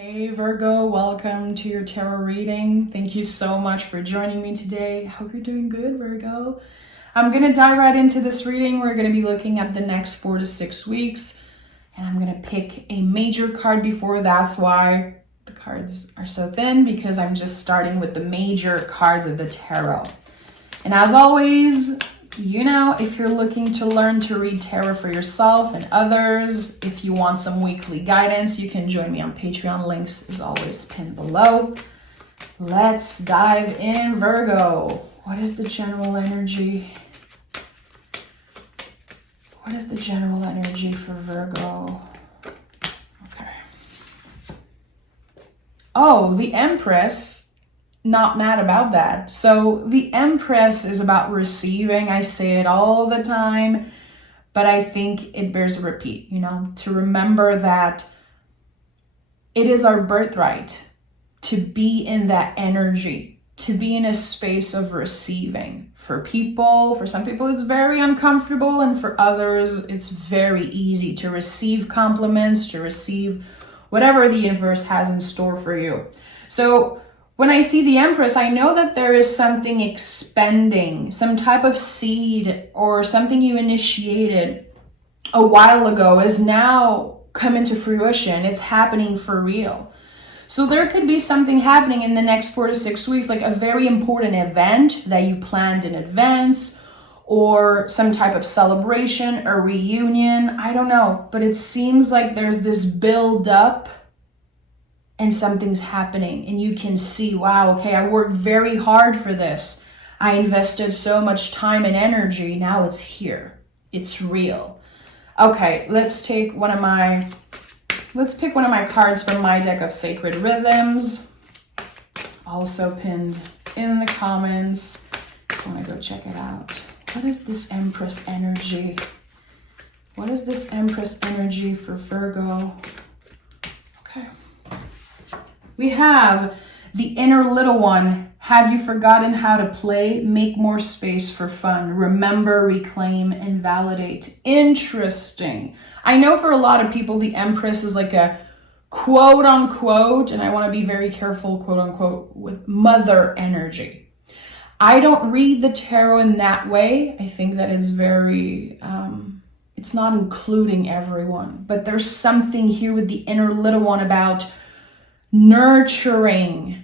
Hey Virgo, welcome to your tarot reading. Thank you so much for joining me today. I hope you're doing good, Virgo. I'm going to dive right into this reading. We're going to be looking at the next 4 to 6 weeks, and I'm going to pick a major card before. That's why the cards are so thin, because I'm just starting with the major cards of the tarot. And as always, you know, if you're looking to learn to read tarot for yourself and others, if you want some weekly guidance, you can join me on Patreon. Links is always pinned below. Let's dive in, Virgo. What is the general energy? What is the general energy for Virgo? Okay. Oh, the Empress. Not mad about that. So the Empress is about receiving. I say it all the time, but I think it bears a repeat, you know, to remember that it is our birthright to be in that energy, to be in a space of receiving. For some people, it's very uncomfortable, and for others, it's very easy to receive compliments, to receive whatever the universe has in store for you. So when I see the Empress, I know that there is something expending, some type of seed or something you initiated a while ago is now coming to fruition. It's happening for real. So there could be something happening in the next 4 to 6 weeks, like a very important event that you planned in advance, or some type of celebration or reunion. I don't know, but it seems like there's this build up and something's happening, and you can see, wow, okay, I worked very hard for this. I invested so much time and energy. Now it's here. It's real. Okay, let's pick one of my cards from my deck of Sacred Rhythms. Also pinned in the comments. If you want to go check it out. What is this Empress energy? What is this Empress energy for Virgo? Okay. We have the inner little one. Have you forgotten how to play? Make more space for fun. Remember, reclaim, and validate. Interesting. I know for a lot of people, the Empress is like a quote unquote, and I want to be very careful, quote unquote, with mother energy. I don't read the tarot in that way. I think that it's very, it's not including everyone, but there's something here with the inner little one about nurturing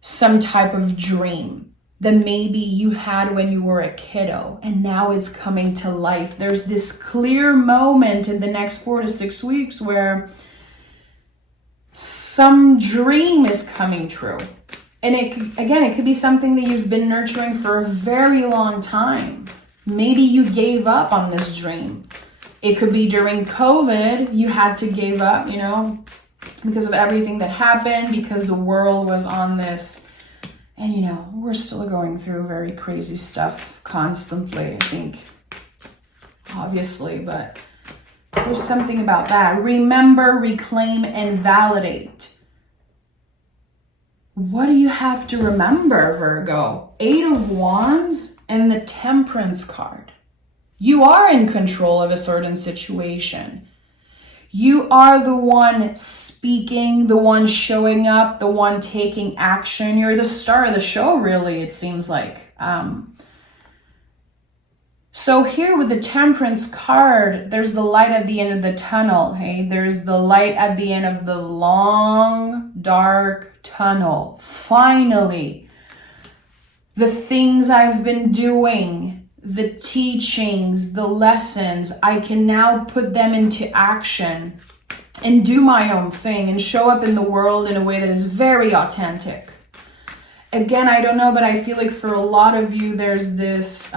some type of dream that maybe you had when you were a kiddo, and now it's coming to life. There's this clear moment in the next 4 to 6 weeks where some dream is coming true. And it could be something that you've been nurturing for a very long time. Maybe you gave up on this dream. It could be during COVID, you had to give up, you know, because of everything that happened, because the world was on this, and you know, we're still going through very crazy stuff constantly, I think, obviously, but there's something about that. Remember, reclaim, and validate. What do you have to remember, Virgo? 8 of Wands and the Temperance card. You are in control of a certain situation. You are the one speaking, the one showing up, the one taking action. You're the star of the show, really, it seems like. So here with the Temperance card, there's the light at the end of the tunnel, hey? There's the light at the end of the long, dark tunnel. Finally, the things I've been doing, the teachings, the lessons, I can now put them into action and do my own thing and show up in the world in a way that is very authentic. Again, I don't know, but I feel like for a lot of you, there's this,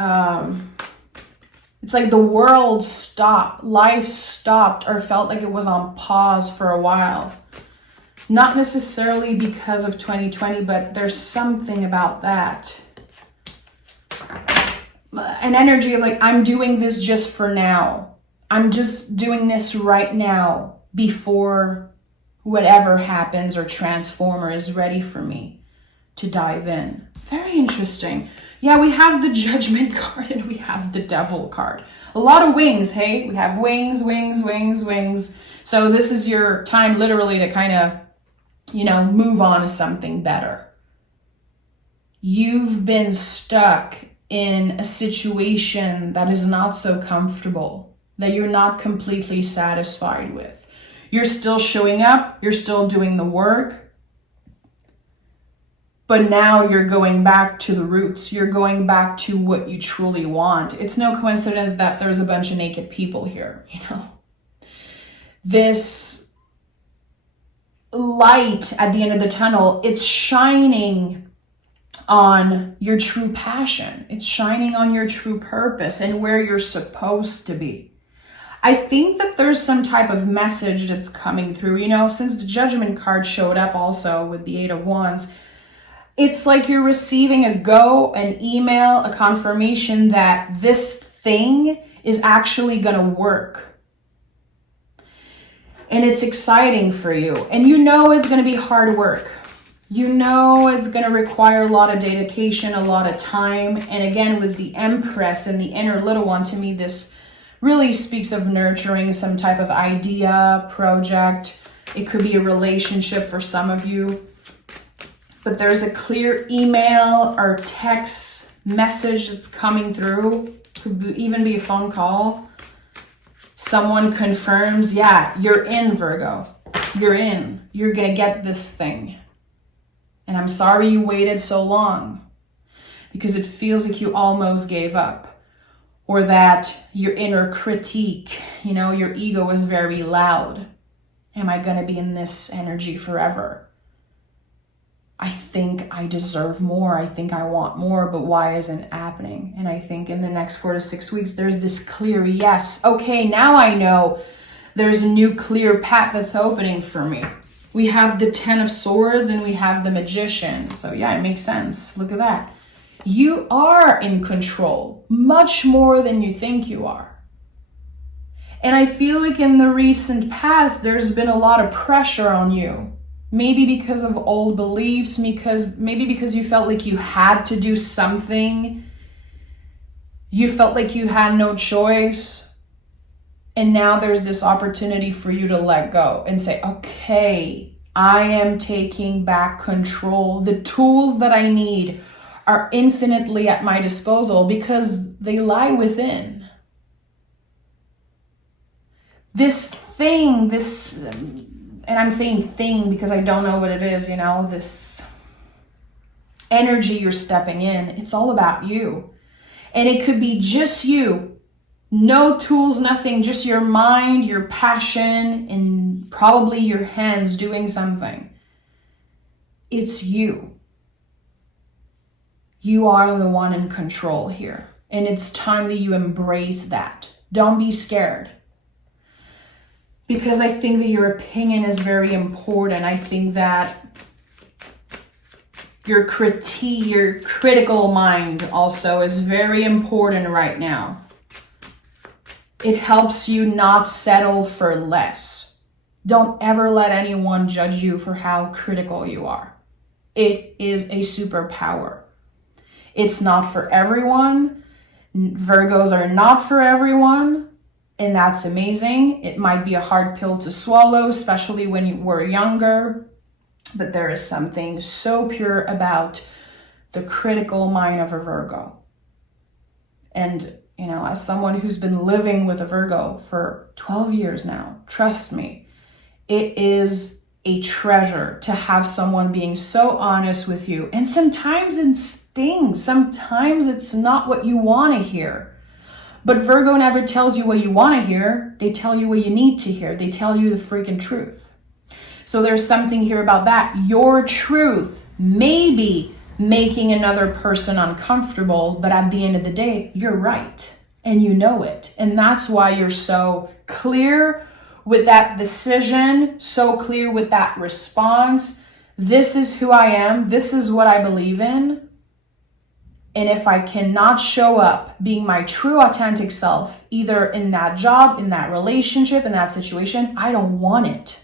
it's like the world stopped, life stopped, or felt like it was on pause for a while. Not necessarily because of 2020, but there's something about that. An energy of like, I'm doing this just for now. I'm just doing this right now before whatever happens or transform or is ready for me to dive in. Very interesting. Yeah, we have the Judgment card and we have the Devil card. A lot of wings, hey? We have wings, wings, wings, wings. So this is your time literally to kind of move on to something better. You've been stuck in a situation that is not so comfortable, that you're not completely satisfied with. You're still showing up, you're still doing the work, but now you're going back to the roots. You're going back to what you truly want. It's no coincidence that there's a bunch of naked people here, This light at the end of the tunnel, it's shining on your true passion. It's shining on your true purpose and where you're supposed to be. I think that there's some type of message that's coming through, since the Judgment card showed up also with the 8 of Wands. It's like you're receiving an email, a confirmation that this thing is actually going to work. And it's exciting for you. And it's going to be hard work. It's going to require a lot of dedication, a lot of time. And again, with the Empress and the inner little one, to me, this really speaks of nurturing some type of idea, project. It could be a relationship for some of you. But there's a clear email or text message that's coming through. Could even be a phone call. Someone confirms, yeah, you're in, Virgo. You're in. You're going to get this thing. And I'm sorry you waited so long, because it feels like you almost gave up, or that your inner critique, your ego is very loud. Am I going to be in this energy forever? I think I deserve more. I think I want more, but why isn't it happening? And I think in the next 4 to 6 weeks, there's this clear yes. Okay, now I know there's a new clear path that's opening for me. We have the 10 of Swords and we have the Magician. So yeah, it makes sense. Look at that. You are in control much more than you think you are. And I feel like in the recent past, there's been a lot of pressure on you. Maybe because of old beliefs, maybe because you felt like you had to do something. You felt like you had no choice. And now there's this opportunity for you to let go and say, okay, I am taking back control. The tools that I need are infinitely at my disposal because they lie within. This thing, and I'm saying thing because I don't know what it is, this energy you're stepping in, it's all about you. And it could be just you. No tools, nothing, just your mind, your passion, and probably your hands doing something. It's you. You are the one in control here. And it's time that you embrace that. Don't be scared. Because I think that your opinion is very important. I think that your critical mind also is very important right now. It helps you not settle for less. Don't ever let anyone judge you for how critical you are. It is a superpower. It's not for everyone. Virgos are not for everyone. And that's amazing. It might be a hard pill to swallow, especially when you were younger. But there is something so pure about the critical mind of a Virgo. And as someone who's been living with a Virgo for 12 years now, trust me, it is a treasure to have someone being so honest with you. And sometimes it stings. Sometimes it's not what you want to hear. But Virgo never tells you what you want to hear. They tell you what you need to hear. They tell you the freaking truth. So there's something here about that. Your truth may be making another person uncomfortable, but at the end of the day, you're right. And you know it. And that's why you're so clear with that decision, so clear with that response. This is who I am. This is what I believe in. And if I cannot show up being my true authentic self, either in that job, in that relationship, in that situation, I don't want it.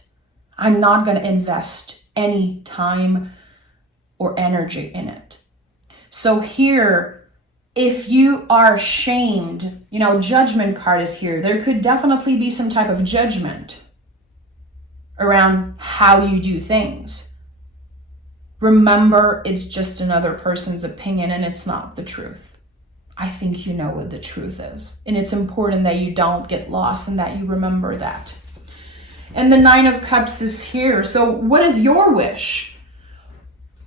I'm not going to invest any time or energy in it. So here, if you are shamed, Judgment card is here. There could definitely be some type of judgment around how you do things. remember, it's just another person's opinion and it's not the truth. I think you know what the truth is. And it's important that you don't get lost and that you remember that. And the Nine of Cups is here. So what is your wish?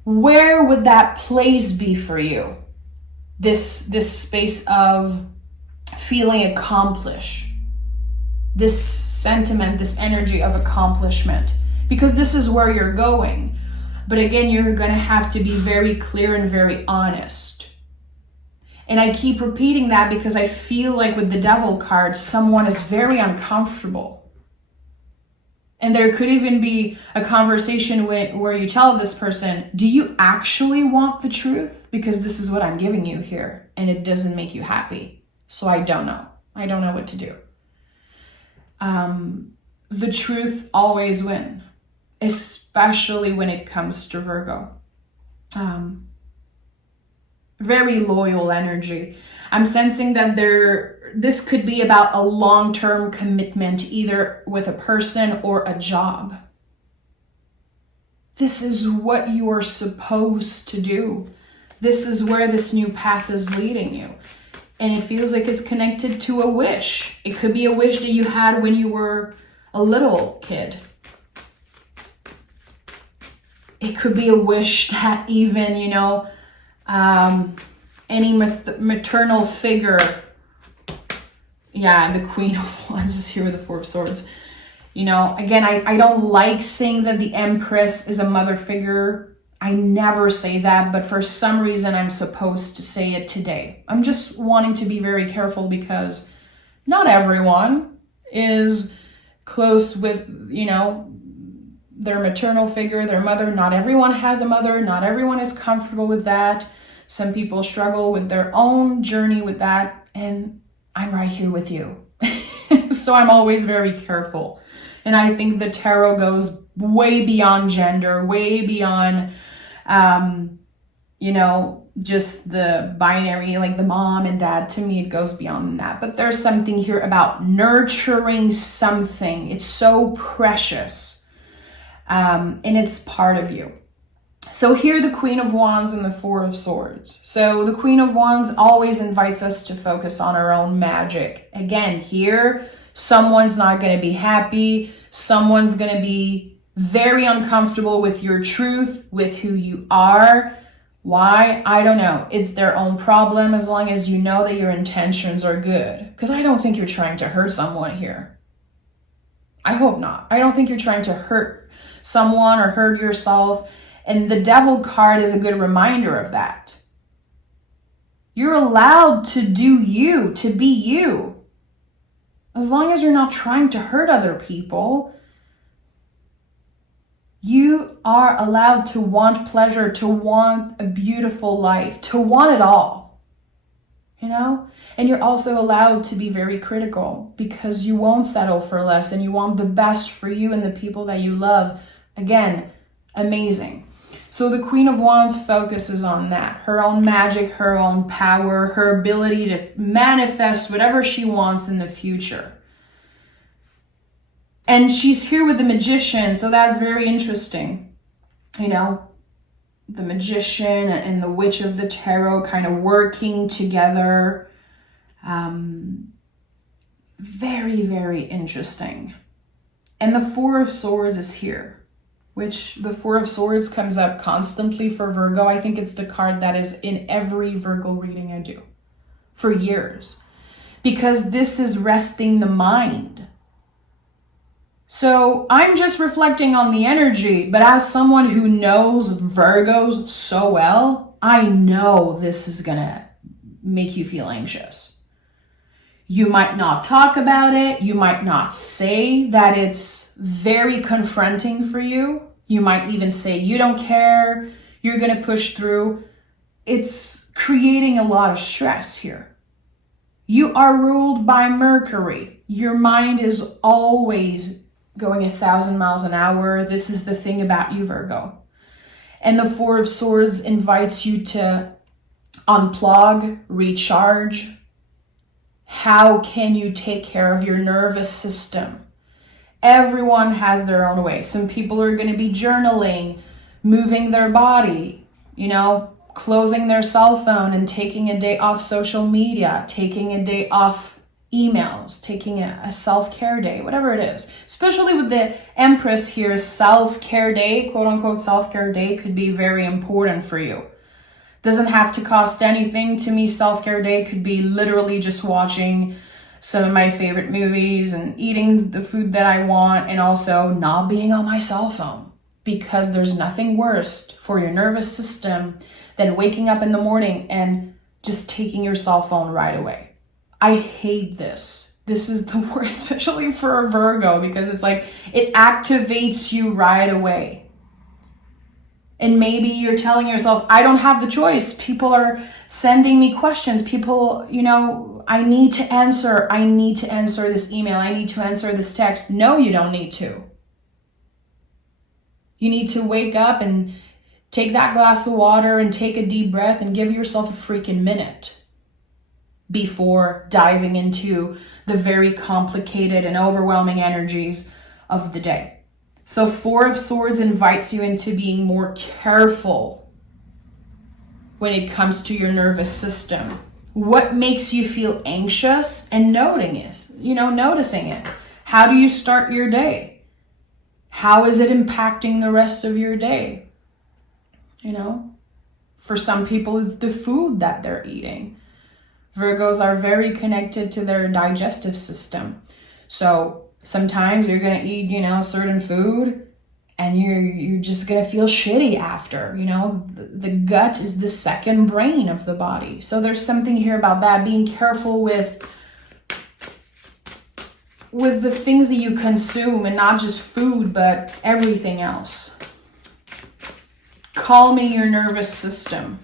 Where would that place be for you? This space of feeling accomplished. This sentiment, this energy of accomplishment. Because this is where you're going. But again, you're going to have to be very clear and very honest. And I keep repeating that because I feel like with the Devil card, someone is very uncomfortable. And there could even be a conversation where you tell this person, do you actually want the truth? Because this is what I'm giving you here, and it doesn't make you happy. So I don't know. I don't know what to do. The truth always wins, especially when it comes to Virgo. Very loyal energy. I'm sensing that this could be about a long-term commitment, either with a person or a job. This is what you are supposed to do. This is where this new path is leading you. And it feels like it's connected to a wish. It could be a wish that you had when you were a little kid. It could be a wish that even, any maternal figure. Yeah, the Queen of Wands is here with the Four of Swords. Again, I don't like saying that the Empress is a mother figure. I never say that, but for some reason I'm supposed to say it today. I'm just wanting to be very careful because not everyone is close with, their maternal figure, their mother. Not everyone has a mother. Not everyone is comfortable with that. Some people struggle with their own journey with that, and I'm right here with you. So I'm always very careful. And I think the tarot goes way beyond gender, way beyond, just the binary, like the mom and dad. To me, it goes beyond that. But there's something here about nurturing something. It's so precious. And it's part of you. So here, the Queen of Wands and the Four of Swords. So the Queen of Wands always invites us to focus on our own magic. Again, here, someone's not going to be happy. Someone's going to be very uncomfortable with your truth, with who you are. Why? I don't know. It's their own problem as long as you know that your intentions are good. Because I don't think you're trying to hurt someone here. I hope not. I don't think you're trying to hurt someone or hurt yourself. And the Devil card is a good reminder of that. You're allowed to do you, to be you. As long as you're not trying to hurt other people, you are allowed to want pleasure, to want a beautiful life, to want it all. And you're also allowed to be very critical because you won't settle for less and you want the best for you and the people that you love. Again, amazing. So the Queen of Wands focuses on that. Her own magic, her own power, her ability to manifest whatever she wants in the future. And she's here with the Magician, so that's very interesting. The Magician and the Witch of the Tarot kind of working together. Very, very interesting. And the Four of Swords is here. Which the Four of Swords comes up constantly for Virgo. I think it's the card that is in every Virgo reading I do for years. Because this is resting the mind. So I'm just reflecting on the energy, but as someone who knows Virgos so well, I know this is gonna make you feel anxious. You might not talk about it. You might not say that it's very confronting for you. You might even say you don't care. You're going to push through. It's creating a lot of stress here. You are ruled by Mercury. Your mind is always going 1,000 miles an hour. This is the thing about you, Virgo. And the Four of Swords invites you to unplug, recharge. How can you take care of your nervous system? Everyone has their own way. Some people are going to be journaling, moving their body, you know, closing their cell phone and taking a day off social media, taking a day off emails, taking a self-care day, whatever it is. Especially with the Empress here, self-care day, quote unquote self-care day could be very important for you. Doesn't have to cost anything. To me, self-care day could be literally just watching some of my favorite movies and eating the food that I want, and also not being on my cell phone, because there's nothing worse for your nervous system than waking up in the morning and just taking your cell phone right away. I hate this. This is the worst, especially for a Virgo, because it's like it activates you right away. And maybe you're telling yourself, I don't have the choice. People are sending me questions. People, you know, I need to answer this email. I need to answer this text. No, you don't need to. You need to wake up and take that glass of water and take a deep breath and give yourself a freaking minute before diving into the very complicated and overwhelming energies of the day. So 4 of Swords invites you into being more careful when it comes to your nervous system. What makes you feel anxious, and noticing it. How do you start your day? How is it impacting the rest of your day? You know, for some people, it's the food that they're eating. Virgos are very connected to their digestive system. So sometimes you're going to eat, you know, certain food and you're just going to feel shitty after. You know, the gut is the second brain of the body. So there's something here about that, being careful with the things that you consume, and not just food, but everything else. Calming your nervous system,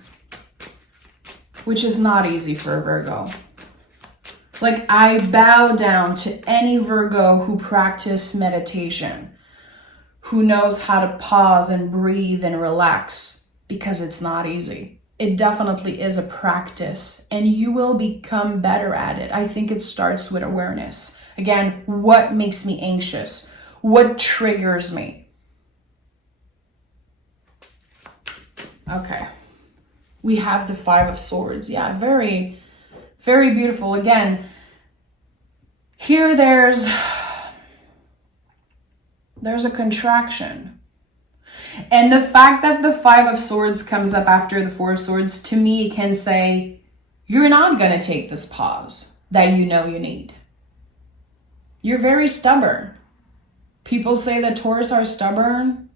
which is not easy for a Virgo. Like, I bow down to any Virgo who practice meditation, who knows how to pause and breathe and relax, because it's not easy. It definitely is a practice, and you will become better at it. I think it starts with awareness. Again, what makes me anxious? What triggers me? Okay. We have the 5 of Swords. Yeah, very, very beautiful. Again, here there's a contraction. And the fact that the 5 of Swords comes up after the 4 of Swords, to me, can say, you're not going to take this pause that you know you need. You're very stubborn. People say that Taurus are stubborn.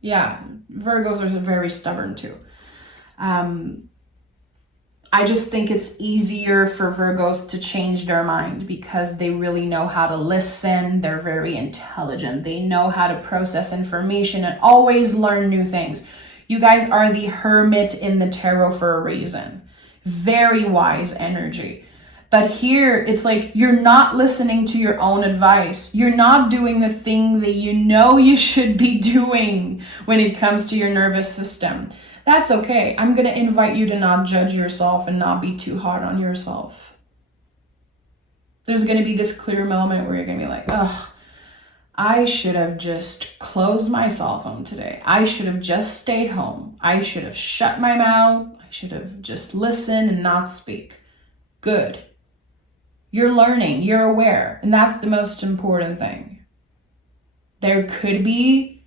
Yeah, Virgos are very stubborn too. I just think it's easier for Virgos to change their mind because they really know how to listen. They're very intelligent. They know how to process information and always learn new things. You guys are the Hermit in the tarot for a reason. Very wise energy. But here, it's like you're not listening to your own advice. You're not doing the thing that you know you should be doing when it comes to your nervous system. That's okay. I'm going to invite you to not judge yourself and not be too hard on yourself. There's going to be this clear moment where you're going to be like, ugh, I should have just closed my cell phone today. I should have just stayed home. I should have shut my mouth. I should have just listened and not speak. Good. You're learning. You're aware. And that's the most important thing. There could be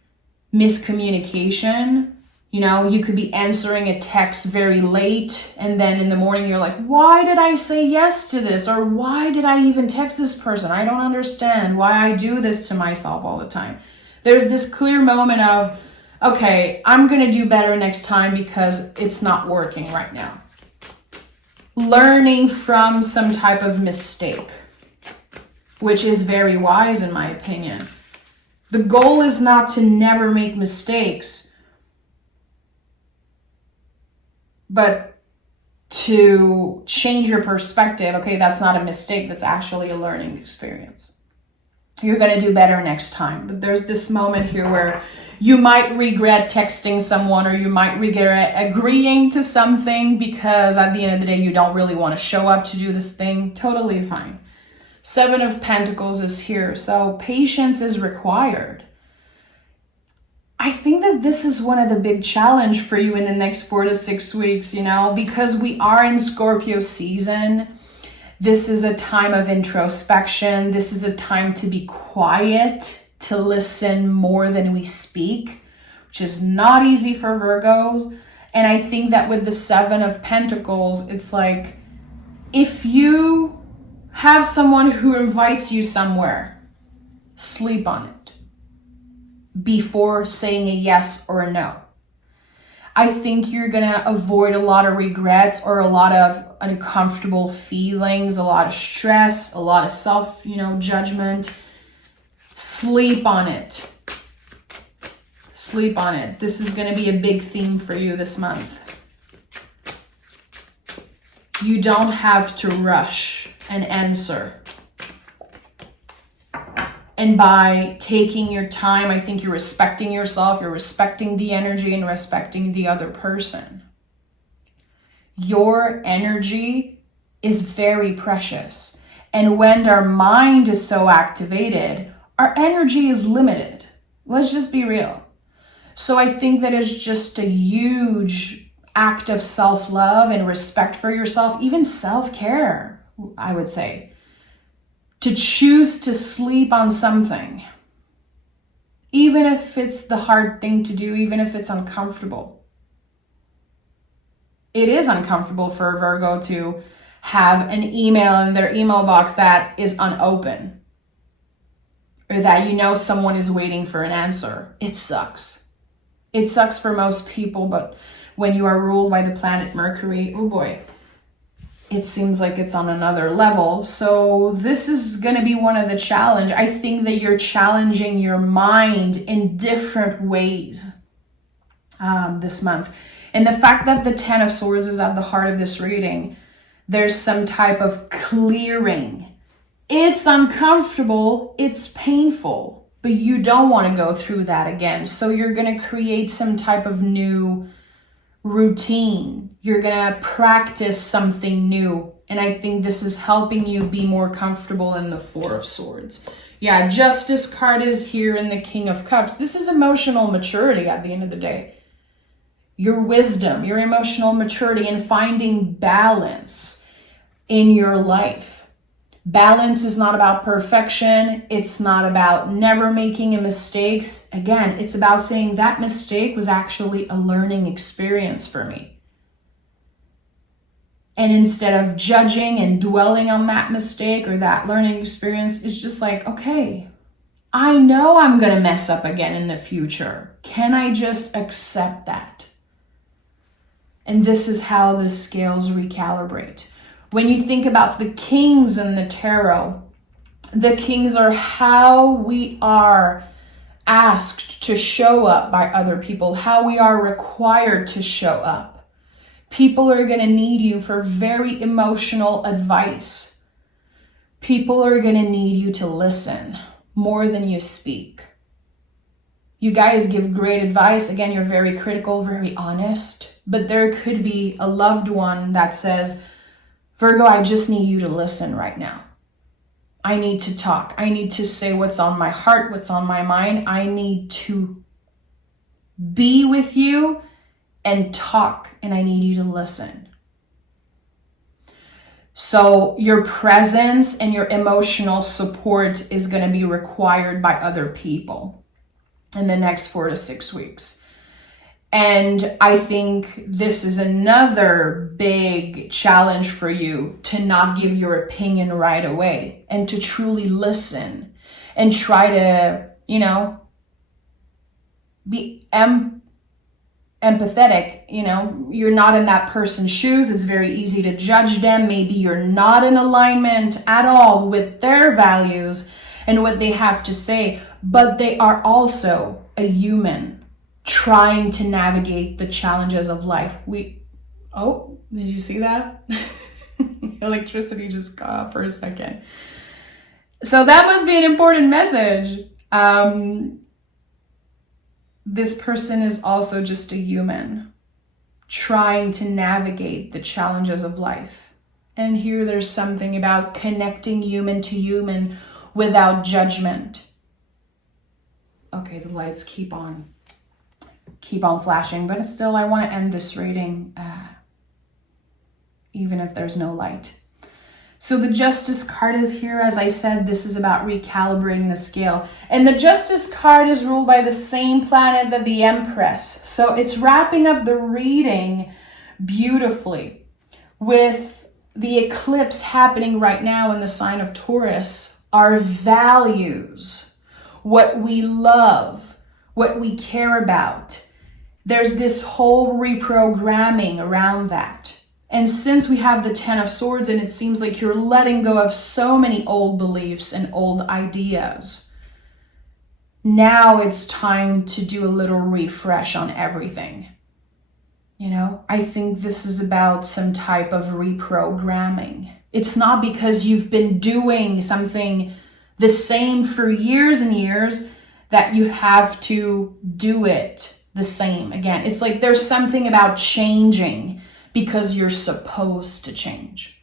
miscommunication. You know, you could be answering a text very late, and then in the morning you're like, why did I say yes to this? Or why did I even text this person? I don't understand why I do this to myself all the time. There's this clear moment of, okay, I'm going to do better next time because it's not working right now. Learning from some type of mistake, which is very wise in my opinion. The goal is not to never make mistakes, but to change your perspective. Okay, that's not a mistake. That's actually a learning experience. You're going to do better next time. But there's this moment here where you might regret texting someone, or you might regret agreeing to something because at the end of the day, you don't really want to show up to do this thing. Totally fine. 7 of Pentacles is here. So patience is required. I think that this is one of the big challenge for you in the next 4 to 6 weeks, because we are in Scorpio season. This is a time of introspection. This is a time to be quiet, to listen more than we speak, which is not easy for Virgos. And I think that with the 7 of Pentacles, it's like, if you have someone who invites you somewhere, sleep on it before saying a yes or a no. I think you're going to avoid a lot of regrets or a lot of uncomfortable feelings, a lot of stress, a lot of judgment. Sleep on it. Sleep on it. This is going to be a big theme for you this month. You don't have to rush an answer. And by taking your time, I think you're respecting yourself, you're respecting the energy and respecting the other person. Your energy is very precious. And when our mind is so activated, our energy is limited. Let's just be real. So I think that it's just a huge act of self-love and respect for yourself, even self-care, I would say, to choose to sleep on something, even if it's the hard thing to do, even if it's uncomfortable. It is uncomfortable for a Virgo to have an email in their email box that is unopened, or that someone is waiting for an answer. It sucks. It sucks for most people, but when you are ruled by the planet Mercury, oh boy, it seems like it's on another level. So this is going to be one of the challenge. I think that you're challenging your mind in different ways this month. And the fact that the 10 of Swords is at the heart of this reading, there's some type of clearing. It's uncomfortable, it's painful, but you don't want to go through that again. So you're going to create some type of new routine. You're going to practice something new. And I think this is helping you be more comfortable in the 4 of Swords. Yeah, Justice card is here in the King of Cups. This is emotional maturity at the end of the day. Your wisdom, your emotional maturity, and finding balance in your life. Balance is not about perfection. It's not about never making a mistakes. Again, it's about saying that mistake was actually a learning experience for me. And instead of judging and dwelling on that mistake or that learning experience, it's just like, okay, I know I'm going to mess up again in the future. Can I just accept that? And this is how the scales recalibrate. When you think about the kings in the tarot, the kings are how we are asked to show up by other people, how we are required to show up. People are going to need you for very emotional advice. People are going to need you to listen more than you speak. You guys give great advice. Again, you're very critical, very honest. But there could be a loved one that says, Virgo, I just need you to listen right now. I need to talk. I need to say what's on my heart, what's on my mind. I need to be with you and talk, and I need you to listen. So your presence and your emotional support is going to be required by other people in the next 4 to 6 weeks. And I think this is another big challenge for you, to not give your opinion right away and to truly listen and try to, be empathetic. You're not in that person's shoes. It's very easy to judge them. Maybe you're not in alignment at all with their values and what they have to say, but they are also a human trying to navigate the challenges of life. Oh, did you see that? Electricity just got off for a second. So that must be an important message. This person is also just a human trying to navigate the challenges of life. And here there's something about connecting human to human without judgment. Okay, the lights keep on. keep on flashing, but still I want to end this reading even if there's no light. So the Justice card is here. As I said, this is about recalibrating the scale. And the Justice card is ruled by the same planet that the Empress. So it's wrapping up the reading beautifully with the eclipse happening right now in the sign of Taurus. Our values, what we love, what we care about. There's this whole reprogramming around that. And since we have the Ten of Swords and it seems like you're letting go of so many old beliefs and old ideas, now it's time to do a little refresh on everything. You know, I think this is about some type of reprogramming. It's not because you've been doing something the same for years and years that you have to do it the same again. It's like there's something about changing because you're supposed to change.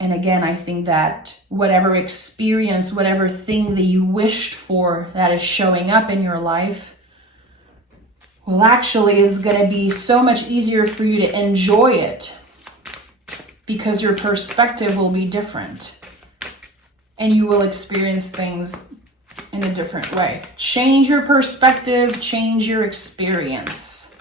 And again, I think that whatever experience, whatever thing that you wished for that is showing up in your life, well, actually is going to be so much easier for you to enjoy it because your perspective will be different and you will experience things in a different way. Change your perspective, change your experience.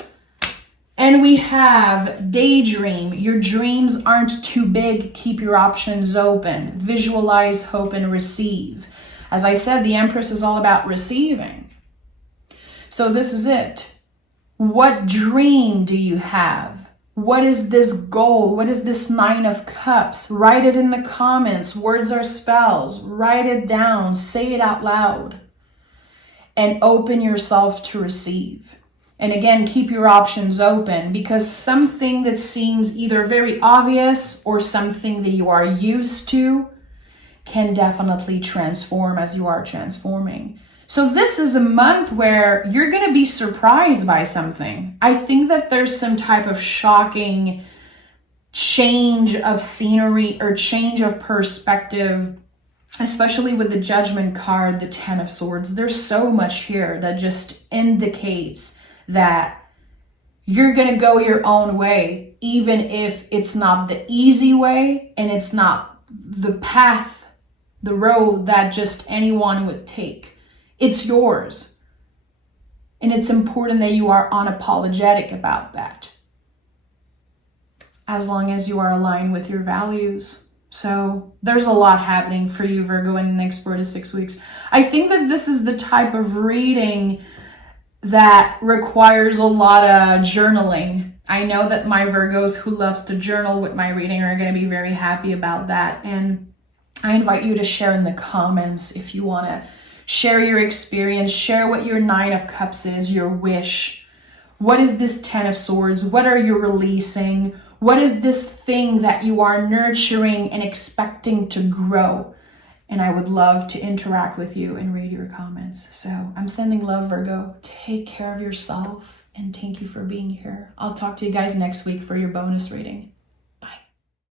And we have daydream. Your dreams aren't too big. Keep your options open. Visualize, hope, and receive. As I said, the Empress is all about receiving. So this is it. What dream do you have? What is this goal? What is this Nine of Cups? Write it in the comments. Words are spells. Write it down. Say it out loud. And open yourself to receive. And again, keep your options open because something that seems either very obvious or something that you are used to can definitely transform as you are transforming. So this is a month where you're going to be surprised by something. I think that there's some type of shocking change of scenery or change of perspective, especially with the Judgment card, the Ten of Swords. There's so much here that just indicates that you're going to go your own way, even if it's not the easy way and it's not the path, the road that just anyone would take. It's yours. And it's important that you are unapologetic about that, as long as you are aligned with your values. So there's a lot happening for you, Virgo, in the next 4 to 6 weeks. I think that this is the type of reading that requires a lot of journaling. I know that my Virgos who loves to journal with my reading are going to be very happy about that. And I invite you to share in the comments if you want to share your experience, share what your Nine of Cups is, your wish. What is this Ten of Swords? What are you releasing? What is this thing that you are nurturing and expecting to grow? And I would love to interact with you and read your comments. So I'm sending love, Virgo. Take care of yourself and thank you for being here. I'll talk to you guys next week for your bonus reading.